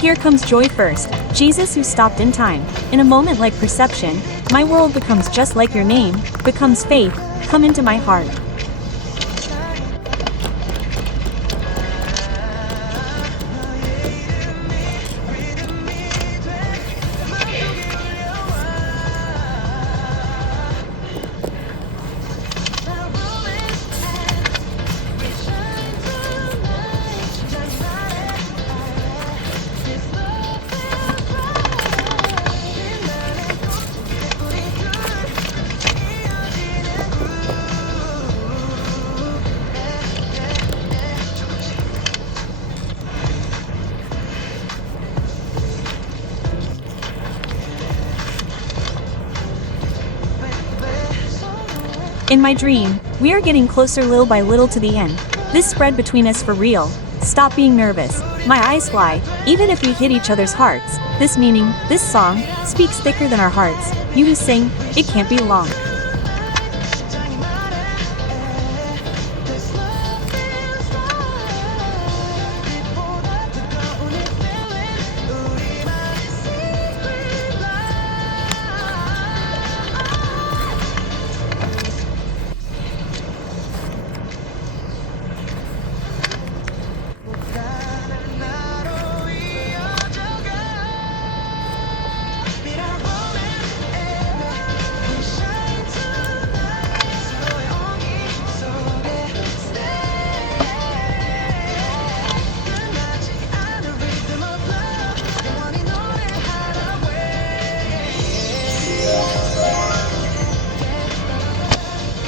Here comes joy first, Jesus who stopped in time. In a moment like perception, my world becomes just like your name, becomes faith, come into my heart. In my dream, we are getting closer little by little to the end. This spread between us for real. Stop being nervous. My eyes fly, even if we hit each other's hearts. This meaning, this song, speaks thicker than our hearts. You who sing, it can't be long.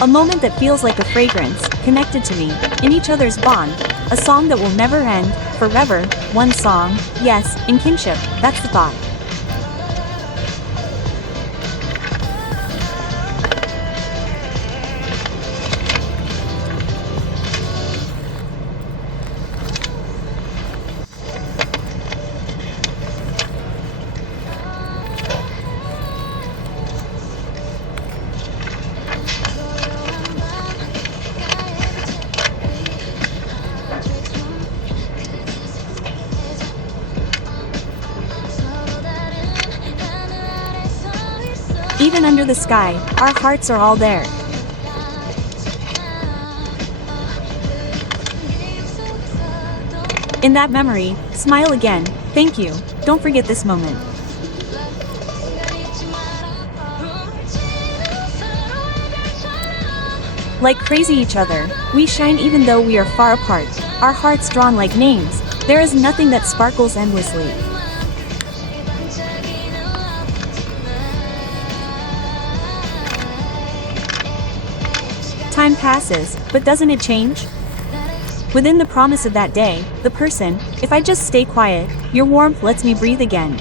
A moment that feels like a fragrance, connected to me, in each other's bond. A song that will never end, forever, one song, yes, in kinship, that's the thought. Even under the sky, our hearts are all there. In that memory, smile again, thank you, don't forget this moment. Like crazy each other, we shine even though we are far apart, our hearts drawn like names, there is nothing that sparkles endlessly. Time passes, but doesn't it change? Within the promise of that day, the person, if I just stay quiet, your warmth lets me breathe again.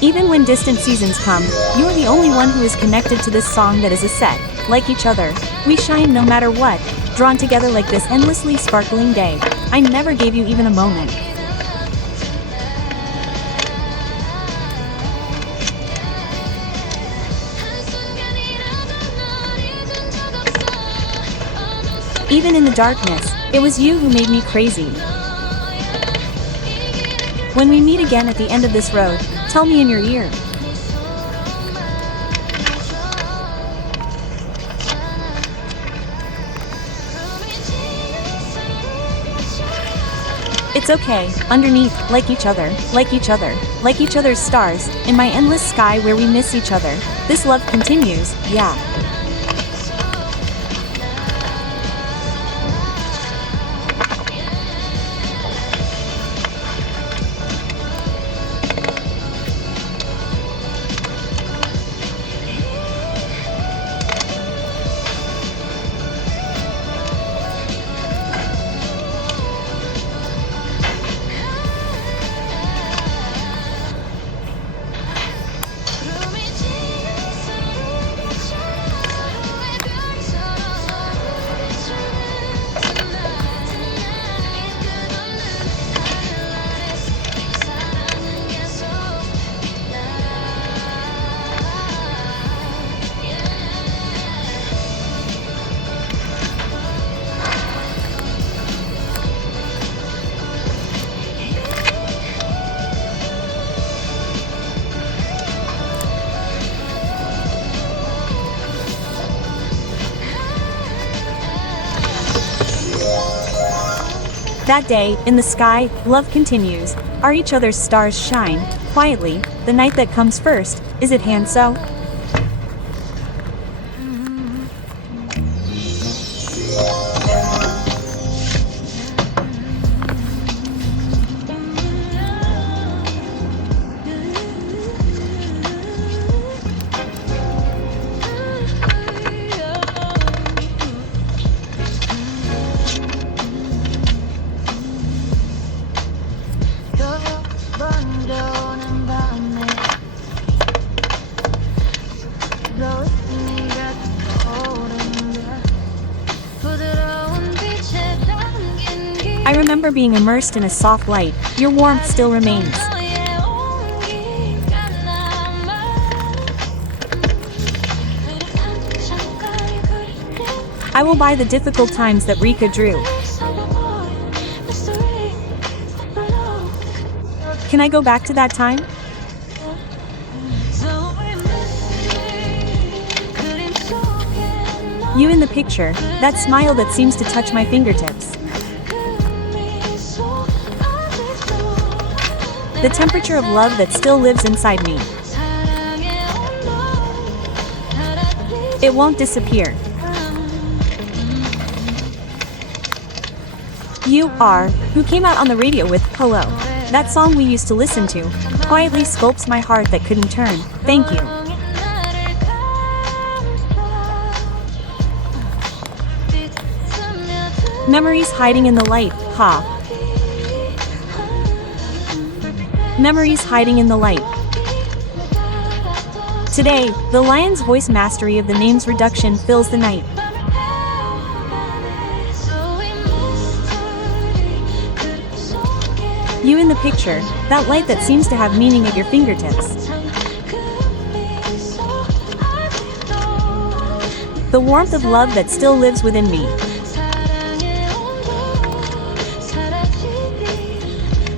Even when distant seasons come, you are the only one who is connected to this song that is a set, like each other, we shine no matter what, drawn together like this endlessly sparkling day. I never gave you even a moment. Even in the darkness, it was you who made me crazy. When we meet again at the end of this road, tell me in your ear. It's okay, underneath, like each other, like each other, like each other's stars, in my endless sky where we miss each other, this love continues, yeah. That day, in the sky, love continues. Are each other's stars shine, quietly, the night that comes first, is it hand so? I remember being immersed in a soft light, your warmth still remains. I will buy the difficult times that Rika drew. Can I go back to that time? You in the picture, that smile that seems to touch my fingertips. The temperature of love that still lives inside me. It won't disappear. You are, who came out on the radio with Hello. That song we used to listen to, quietly sculpts my heart that couldn't turn. Thank you. Memories hiding in the light, ha. Memories hiding in the light. Today, the lion's voice mastery of the name's reduction fills the night. You in the picture, that light that seems to have meaning at your fingertips. The warmth of love that still lives within me.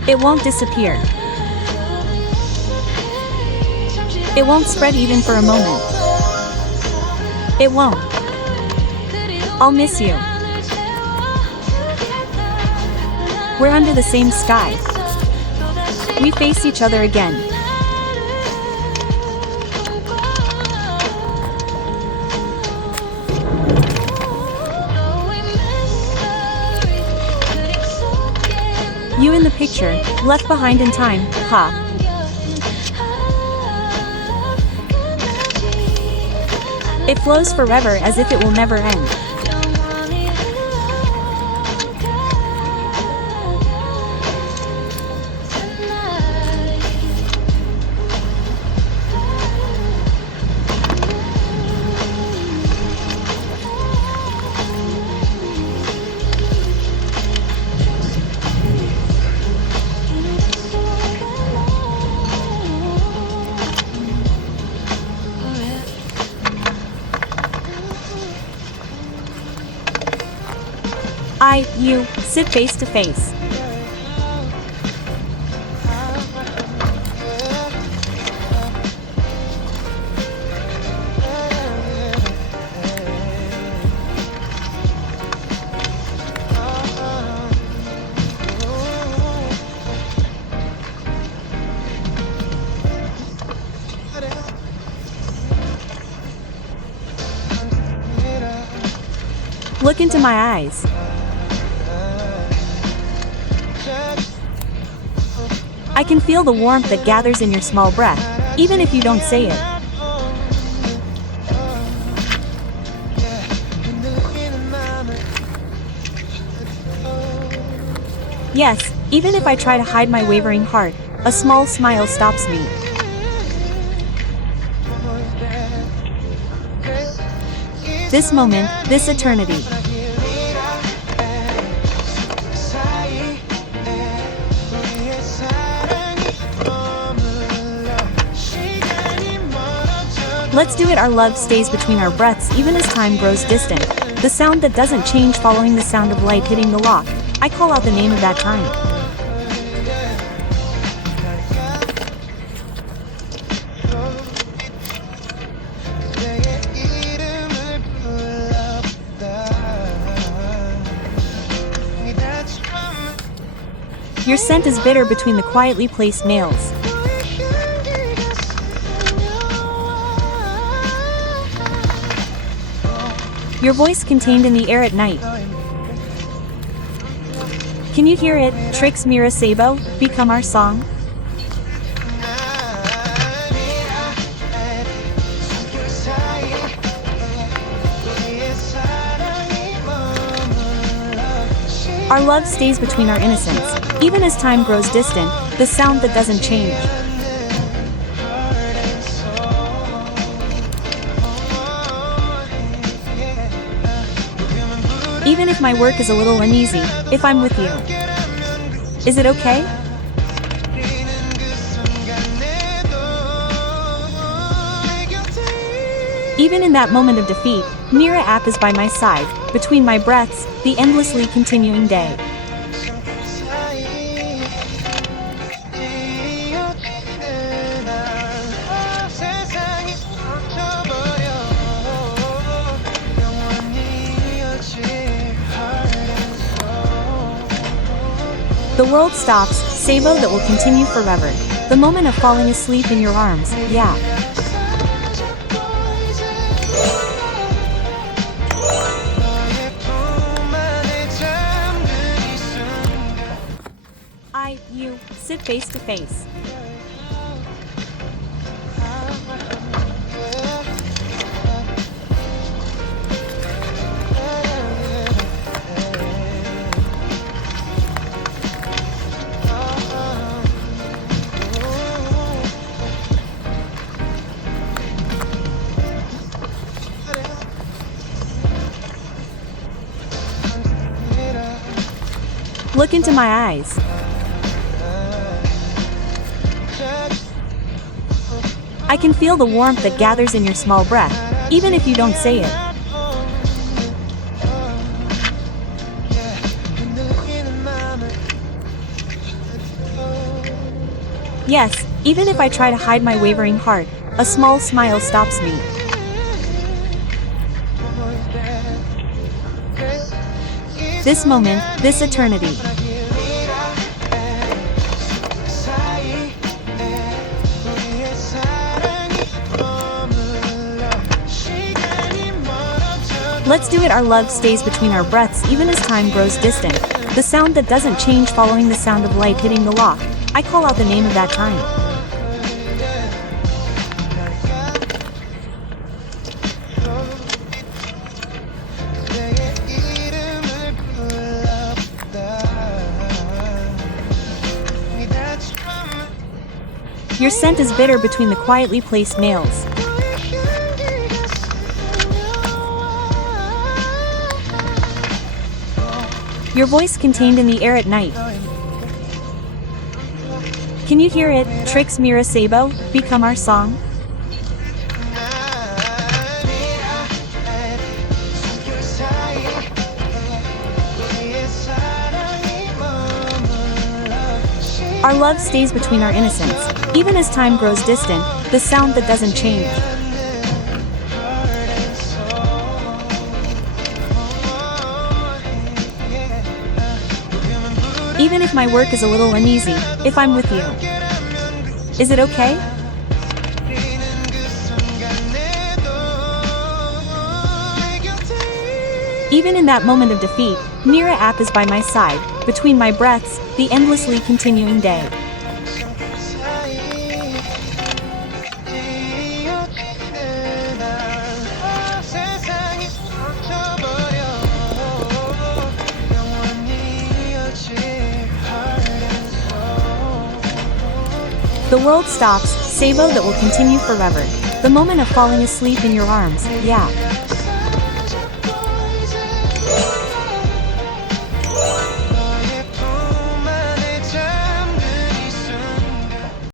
It won't disappear. It won't spread even for a moment. It won't. I'll miss you. We're under the same sky. We face each other again. You in the picture, left behind in time, ha. It flows forever as if it will never end. You, sit face to face. Look into my eyes. I can feel the warmth that gathers in your small breath, even if you don't say it. Yes, even if I try to hide my wavering heart, a small smile stops me. This moment, this eternity. Let's do it. Our love stays between our breaths even as time grows distant. The sound that doesn't change following the sound of light hitting the lock. I call out the name of that time. Your scent is bitter between the quietly placed nails. Your voice contained in the air at night. Can you hear it? Tricks Mira Sabo, become our song. Our love stays between our innocence, even as time grows distant, the sound that doesn't change. Even if my work is a little uneasy, if I'm with you. Is it okay? Even in that moment of defeat, Mira app is by my side, between my breaths, the endlessly continuing day. The world stops, Sabo that will continue forever. The moment of falling asleep in your arms, yeah. You, sit face to face. Look into my eyes. I can feel the warmth that gathers in your small breath, even if you don't say it. Yes, even if I try to hide my wavering heart, a small smile stops me. This moment, this eternity. Let's do it. Our love stays between our breaths even as time grows distant. The sound that doesn't change following the sound of light hitting the lock. I call out the name of that time. Your scent is bitter between the quietly placed nails. Your voice contained in the air at night. Can you hear it? Tricks Mira Sabo, become our song. Our love stays between our innocence, even as time grows distant, the sound that doesn't change. Even if my work is a little uneasy, if I'm with you. Is it okay? Even in that moment of defeat, Mira app is by my side, between my breaths, the endlessly continuing day. The world stops, Sabo that will continue forever. The moment of falling asleep in your arms, yeah.